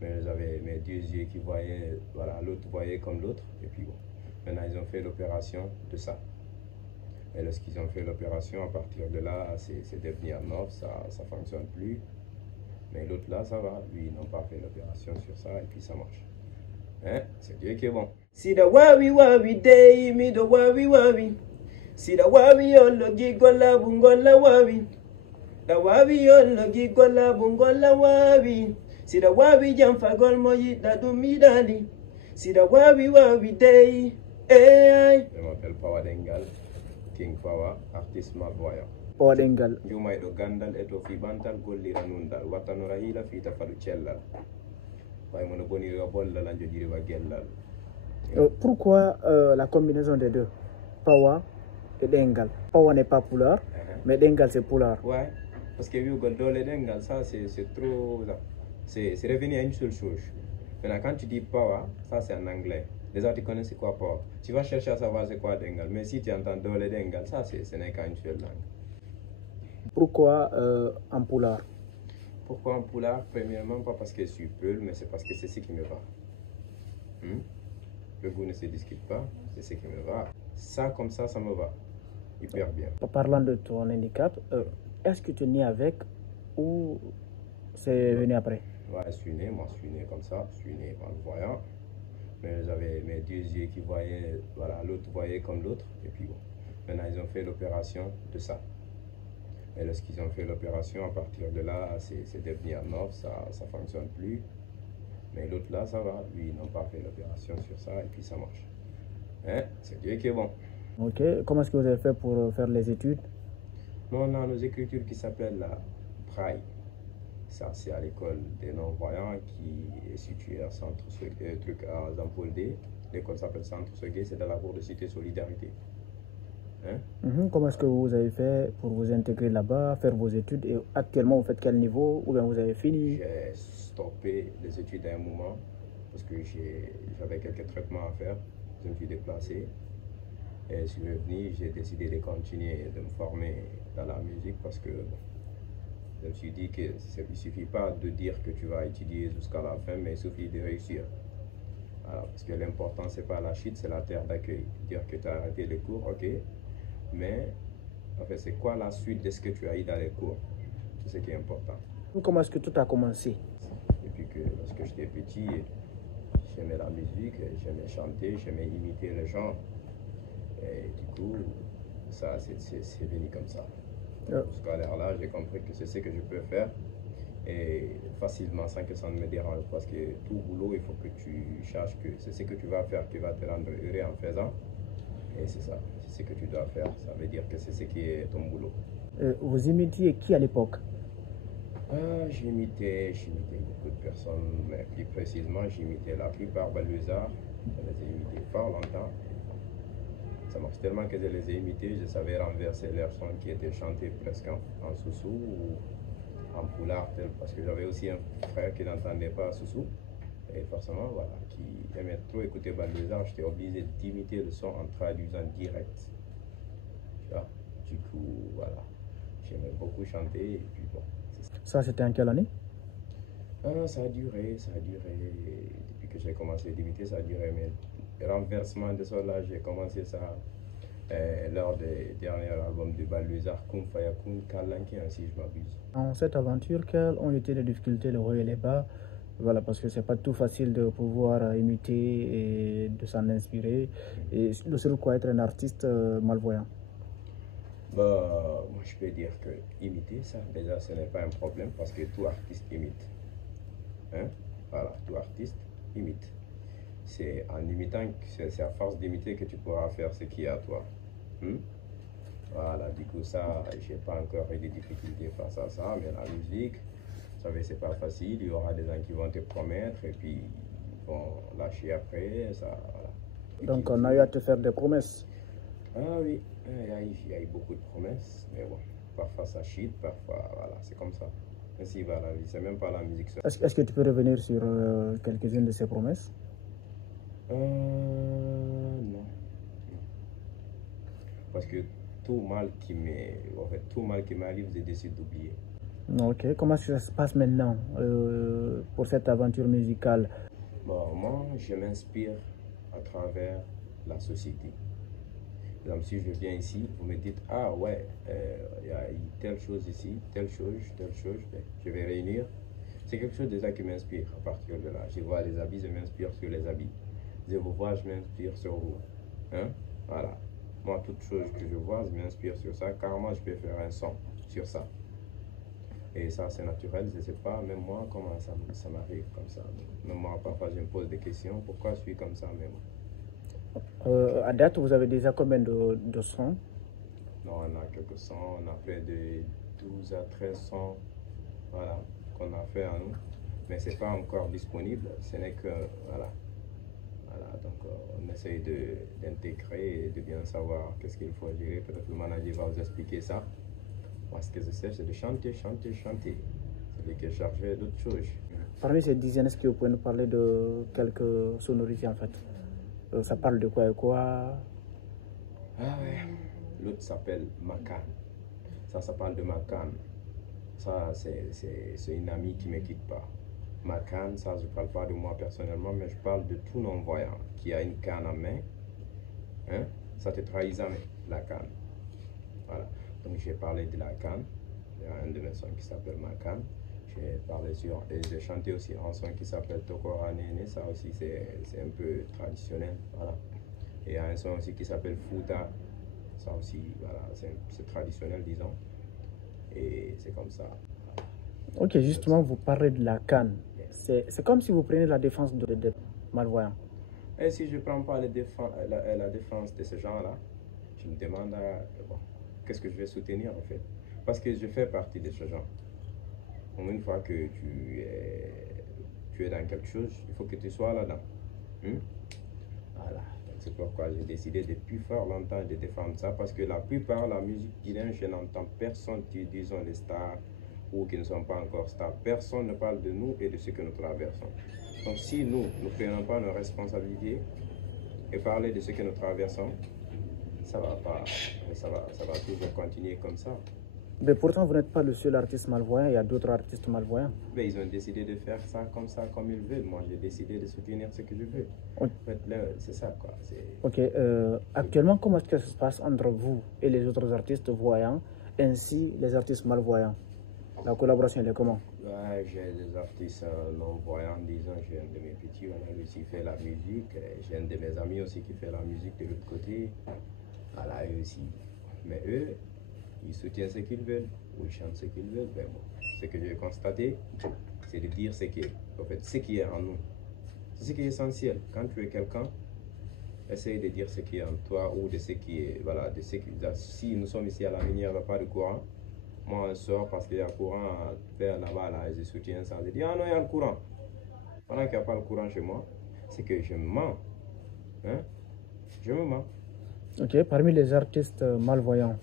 Mais j'avais mes deux yeux qui voyaient, voilà, l'autre voyait comme l'autre. Et puis bon, maintenant ils ont fait l'opération de ça. Et lorsqu'ils ont fait l'opération, à partir de là, c'est devenu un off, ça ne fonctionne plus. Mais l'autre là, ça va. Lui, ils n'ont pas fait l'opération sur ça et puis ça marche. Hein? C'est Dieu qui est bon. See the worry day, me the worry. See the worry on the gigola bungola worry. The worry on the gigola bungola worry. See the worry jump for gol moyi da do mi dali. See the worry day. Hey. Je m'appelle Power Dengal, King Power, artiste malvoyant. Power Dengal. Jumay do gandal eto fi bantal gollira nundal watanora hila fita fadu cellal. Way mono bonira bolla la jodiri wa gellal. Pourquoi la combinaison des deux, Power et Dengal? Power n'est pas Pulaar, mais Dengal c'est Pulaar. Ouais, parce que vu que Dole Dengal, ça c'est trop. C'est revenu à une seule chose. Maintenant, quand tu dis Power, ça c'est en anglais. Les autres connaissent c'est quoi Power. Tu vas chercher à savoir c'est quoi Dengal, mais si tu entends Dole Dengal, ça ce n'est qu'une seule langue. Pourquoi en Pulaar? Pourquoi en Pulaar? Premièrement, pas parce que je suis Peul, mais c'est parce que c'est ce qui me va. Le goût ne se discute pas, c'est ce qui me va. Ça, comme ça me va. Hyper bien. Parlant de ton handicap, est-ce que tu es né avec ou c'est venu après? Ouais, je suis né comme ça, je suis né malvoyant. Mais j'avais mes deux yeux qui voyaient, voilà, l'autre voyait comme l'autre. Et puis bon, maintenant ils ont fait l'opération de ça. Et lorsqu'ils ont fait l'opération, à partir de là, c'est devenu un off, ça ne fonctionne plus. Mais l'autre là, ça va. Lui, ils n'ont pas fait l'opération sur ça et puis ça marche. Hein? C'est Dieu qui est bon. Ok. Comment est-ce que vous avez fait pour faire les études? Nous, on a nos écritures qui s'appellent la Braille. Ça, c'est à l'école des non-voyants qui est située à Centre truc à Zampol D. L'école s'appelle Centre Segué, c'est dans la cour de Cité Solidarité. Hein? Comment est-ce que vous avez fait pour vous intégrer là-bas, faire vos études? Et actuellement, vous faites quel niveau? Ou bien vous avez fini? J'ai stoppé les études à un moment parce que j'avais quelques traitements à faire. Je me suis déplacé et je suis revenu. J'ai décidé de continuer de me former dans la musique parce que je me suis dit qu'il ne suffit pas de dire que tu vas étudier jusqu'à la fin, mais il suffit de réussir. Voilà, parce que l'important, ce n'est pas la chute, c'est la terre d'accueil. Dire que tu as arrêté les cours, ok, mais en fait, c'est quoi la suite de ce que tu as eu dans les cours? C'est ce qui est important. Comment est-ce que tout a commencé? Depuis que lorsque j'étais petit, j'aimais la musique, j'aimais chanter, j'aimais imiter les gens. Et du coup, ça, c'est venu comme ça. Jusqu'à l'heure là, j'ai compris que c'est ce que je peux faire et facilement sans que ça ne me dérange parce que tout boulot, il faut que tu cherches que c'est ce que tu vas faire qui va te rendre heureux en faisant. Et c'est ça, c'est ce que tu dois faire. Ça veut dire que c'est ce qui est ton boulot. Vous imitiez qui à l'époque? J'imitais beaucoup de personnes, mais plus précisément, j'imitais la plupart Balthazar. Je les ai imités fort longtemps. Ça marche tellement que je les ai imités, je savais renverser leurs sons qui étaient chantés presque en soussou ou en Pulaar, parce que j'avais aussi un frère qui n'entendait pas soussou. Et forcément, voilà, qui aimait trop écouter Balthazar, j'étais obligé d'imiter le son en traduisant direct. Tu vois? Du coup, voilà, j'aimais beaucoup chanter et puis bon. Ça, c'était en quelle année? Ça a duré, depuis que j'ai commencé d'imiter, ça a duré, mais le renversement de cela, j'ai commencé ça lors des derniers albums de Balthazar, Kung Fayakun, Kalankian, si je m'abuse. Dans cette aventure, quelles ont été les difficultés, les hauts et les bas? Voilà, parce que c'est pas tout facile de pouvoir imiter et de s'en inspirer, et de sur quoi être un artiste malvoyant. Bah, moi je peux dire que imiter ça, déjà ce n'est pas un problème parce que tout artiste imite. Hein? Voilà, tout artiste imite. C'est en imitant, c'est à force d'imiter que tu pourras faire ce qui est à toi. Voilà, du coup ça, j'ai pas encore eu de difficultés face à ça, mais la musique, vous savez, c'est pas facile. Il y aura des gens qui vont te promettre et puis ils vont lâcher après. Ça, voilà. Donc on a eu à te faire des promesses. Ah oui, il y a eu beaucoup de promesses, mais bon, parfois ça chute, parfois, voilà, c'est comme ça. Ainsi va la vie, c'est même pas la musique seule. Est-ce que tu peux revenir sur quelques-unes de ces promesses? Non. Parce que tout mal qui m'arrive, je décide d'oublier. Ok, comment ça se passe maintenant pour cette aventure musicale? Bon, moi, je m'inspire à travers la société. Par exemple, si je viens ici, vous me dites, ah ouais, il y a telle chose ici, telle chose, ben, je vais réunir. C'est quelque chose déjà qui m'inspire à partir de là. Je vois les habits, je m'inspire sur les habits. Je vous vois, je m'inspire sur vous. Hein? Voilà. Moi, toute chose que je vois, je m'inspire sur ça, car moi, je peux faire un son sur ça. Et ça, c'est naturel, je ne sais pas, même moi, comment ça m'arrive comme ça. Même moi, parfois, je me pose des questions, pourquoi je suis comme ça même. À date, vous avez déjà combien de sons? Non, on a quelques sons, on a près de 12 à 13 sons, voilà, qu'on a fait à nous. Mais ce n'est pas encore disponible, ce n'est que, voilà. Voilà, donc on essaye d'intégrer et de bien savoir qu'est-ce qu'il faut gérer. Peut-être le manager va vous expliquer ça. Moi, ce que je sais, c'est de chanter, chanter, chanter. C'est lui qui est chargé d'autres choses. Parmi ces dizaines, est-ce que vous pouvez nous parler de quelques sonorités en fait? Ça parle de quoi et quoi? Ah ouais. L'autre s'appelle Makan. Ça parle de Makan. Ça, c'est une amie qui ne me quitte pas. Makan, ça, je ne parle pas de moi personnellement, mais je parle de tout non-voyant qui a une canne en main. Hein? Ça te trahit jamais, la canne. Voilà. Donc, j'ai parlé de la canne. Il y a un de mes sons qui s'appelle Makan. J'ai parlé sur, et j'ai chanté aussi un son qui s'appelle Tokora Nene. Ça aussi, c'est un peu traditionnel. Voilà. Et il y a un son aussi qui s'appelle Fouta. Ça aussi, voilà, c'est traditionnel, disons. Et c'est comme ça. Ok, justement, vous parlez de la canne. C'est comme si vous preniez la défense des malvoyants. Et si je ne prends pas la défense de ces gens-là, je me demande bon, qu'est-ce que je vais soutenir en fait. Parce que je fais partie de ces gens. Une fois que tu es dans quelque chose, il faut que tu sois là-dedans. Voilà. C'est pourquoi j'ai décidé depuis fort longtemps de défendre ça. Parce que la plupart, la musique guinéenne, je n'entends personne qui, disons, les stars ou qui ne sont pas encore stars. Personne ne parle de nous et de ce que nous traversons. Donc si nous ne prenons pas nos responsabilités et parler de ce que nous traversons, ça va pas, ça va toujours continuer comme ça. Mais pourtant, vous n'êtes pas le seul artiste malvoyant, il y a d'autres artistes malvoyants. Mais ils ont décidé de faire ça, comme ils veulent. Moi, j'ai décidé de soutenir ce que je veux. En fait, c'est ça, quoi. Ok. Actuellement, comment est-ce que ça se passe entre vous et les autres artistes voyants, ainsi les artistes malvoyants? La collaboration, elle est comment? Ouais, j'ai des artistes non-voyants, disons. J'ai un de mes petits, on a aussi fait la musique. J'ai un de mes amis aussi qui fait la musique de l'autre côté. Voilà, eux aussi. Mais eux, ils soutiennent ce qu'ils veulent, ou ils chantent ce qu'ils veulent. Ben bon, ce que j'ai constaté, c'est de dire ce qui est en nous. C'est ce qui est essentiel. Quand tu es quelqu'un, essaye de dire ce qui est en toi, ou de ce qui est, voilà, de ce qui, si nous sommes ici à la minière, il n'y a pas de courant. Moi, on sort parce qu'il y a courant vers là-bas, là, et je soutiens ça. Je dis, ah non, il y a le courant. Pendant qu'il n'y a pas le courant chez moi, c'est que je me mens. Hein? Je me mens. Ok, parmi les artistes malvoyants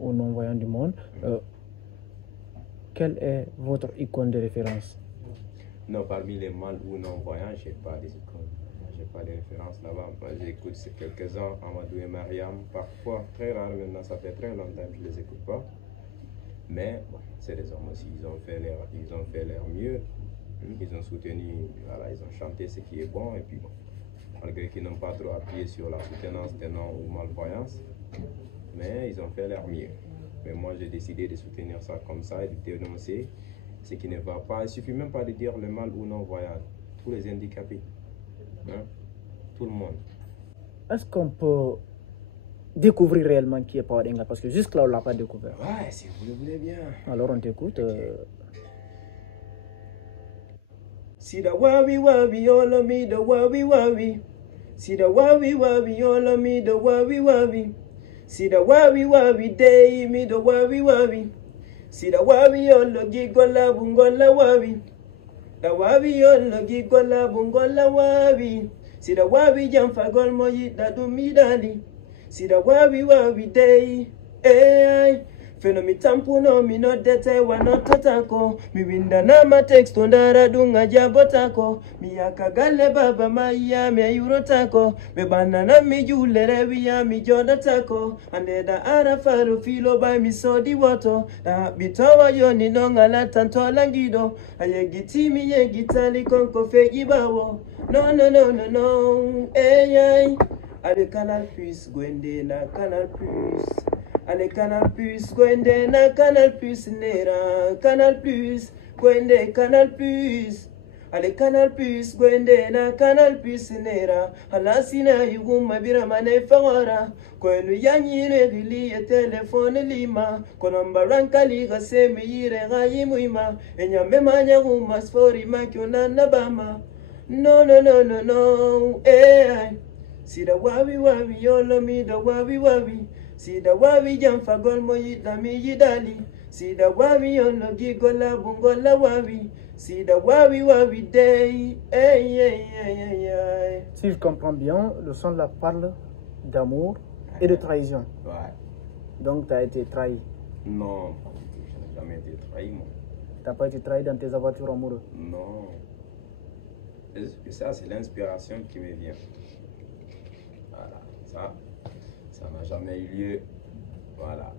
ou non-voyants du monde, quelle est votre icône de référence? Non, parmi les mal ou non-voyants, je n'ai pas des icônes. Je n'ai pas de référence là-bas. Moi, j'écoute quelques-uns, Amadou et Mariam, parfois, très rare maintenant, ça fait très longtemps que je ne les écoute pas. Mais bon, c'est des hommes aussi, ils ont fait leur mieux. Ils ont soutenu, voilà, ils ont chanté ce qui est bon, et puis bon, malgré qu'ils n'ont pas trop appuyé sur la soutenance des non ou malvoyance, mais ils ont fait leur mieux. Mais moi, j'ai décidé de soutenir ça comme ça et de dénoncer ce qui ne va pas. Il ne suffit même pas de dire le mal ou non-voyant, tous les handicapés, hein? Tout le monde. Est-ce qu'on peut découvrir réellement qui est Power Enga? Parce que jusque-là, on ne l'a pas découvert. Ouais, si vous le voulez bien. Alors, on t'écoute. Okay. See the wabi wabi, all of me, the wabi wabi. See the wabi wabi, all of me, the wabi wabi. See the wabi wabi, day me, the wabi wabi. See the wabi, all of gigola bungola wabi. The wabi, all of gigola bungola wabi. See the wabi, jamfa golmoyi, that do me daddy. See the wabi wabi, day, eh. Feno mi tampuno mi no dete wa no totako. Mi winda na ma texto ndara dunga jabotako. Mi yakagale baba maya mi ayurotako. Me banana mi julere wiya mi jodatako. Ande da ara faru filo by mi sodi wato. Da bitowa yoni no ngala tanto langido. Ayegiti mi yegitali konko fegi bawo. No no no no no. Ey ay. Allez Canal Plus gwende na Canal Plus. Allez Canal Plus gwende na Canal Plus nera. Canal Plus gwende Canal Plus. Allez Canal Plus gwende na Canal Plus nera. Halasina yuguma bira mane fawara. Kwenu yanyi regili ya telefone lima. Konomba rankali gase miyire gayi muima. Enyame manya guma sfori makyona nabama. No no no no no. Eh. See the wabi yolo mi the wabi. See the wabi jamfa gol mo yita mi yidali. See the wabi yolo gigola bungola wabi. See the wabi day. Hey, hey, hey, hey, hey. Si je comprends bien, le son là parle d'amour et de trahison. Ouais. Donc tu as été trahi. Non, pas du tout. Je n'ai jamais été trahi, moi. Tu n'as pas été trahi dans tes aventures amoureuses? Non. Et ça, c'est l'inspiration qui me vient. Voilà, ça n'a jamais eu lieu. Voilà.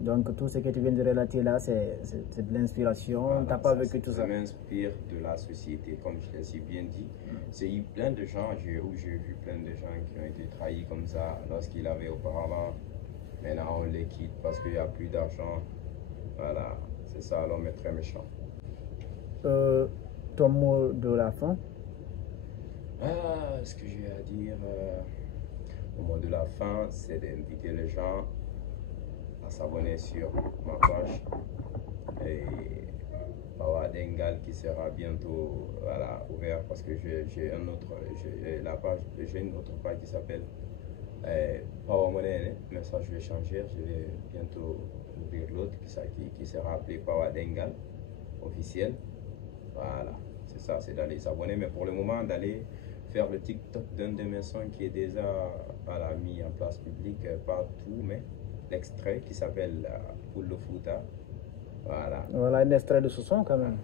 Donc tout ce que tu viens de relater là, c'est de l'inspiration. Voilà, tu n'as pas vécu tout ça? Ça m'inspire de la société, comme je l'ai si bien dit. C'est eu plein de gens, où j'ai vu plein de gens qui ont été trahis comme ça lorsqu'ils avaient auparavant. Maintenant, on les quitte parce qu'il n'y a plus d'argent. Voilà, c'est ça, l'homme est très méchant. Ton mot de la fin? Ce que j'ai à dire au mot de la fin, c'est d'inviter les gens à s'abonner sur ma page et Pawa Dengal qui sera bientôt ouvert parce que j'ai une autre page qui s'appelle Pawa Monene, mais ça je vais changer, je vais bientôt ouvrir l'autre qui sera appelé Pawa Dengal officiel. Voilà, c'est ça, c'est d'aller s'abonner, mais pour le moment d'aller faire le TikTok d'un de mes sons qui est déjà mis en place publique, pas tout, mais l'extrait qui s'appelle Pullo Futa. Voilà. Voilà un extrait de ce son quand même.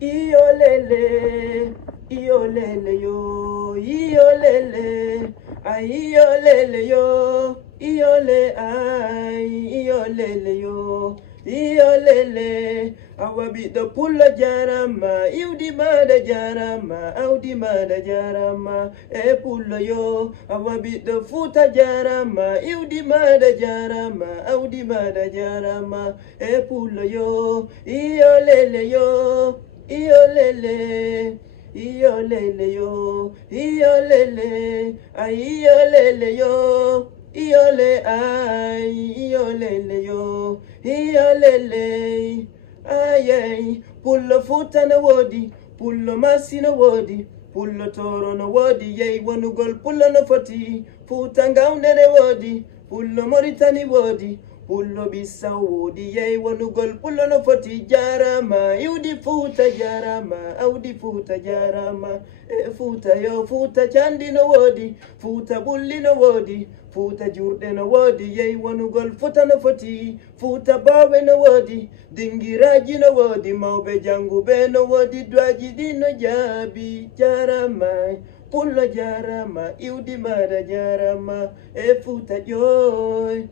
Iolele, iolele yo, iolele, ay iolele yo, iole ay, iolele yo. Iolele, awabi the pulla jarama, iudi mada jarama, audi mada jarama, e pulla yo, awabi the futa jarama, iudi mada jarama, audi mada jarama, e pulla yo, iolele yo, iolele. Iolele yo, iolele, ay iolele yo. Iole ay, iolele yo, iolele, ay ay, pullo futa na wodi, pullo masi na wodi, pullo toro na wodi, yey wanugol pullo na foti, futa ngaunde na wodi, pullo moritani wodi, pullo bisa wodi, yey wanugol pullo na foti, jarama, iudi futa jarama, audi futa jarama, e futa yo, futa chandi na wodi, futa bulli na wodi, futa jurde na wodi, yey wanugol futa na foti, futa bawe na wodi, dingiraji na wodi, maube jangu be na wodi, dwaji di na jabi, jarama, pullo jarama, iudi mada jarama, e futa joy.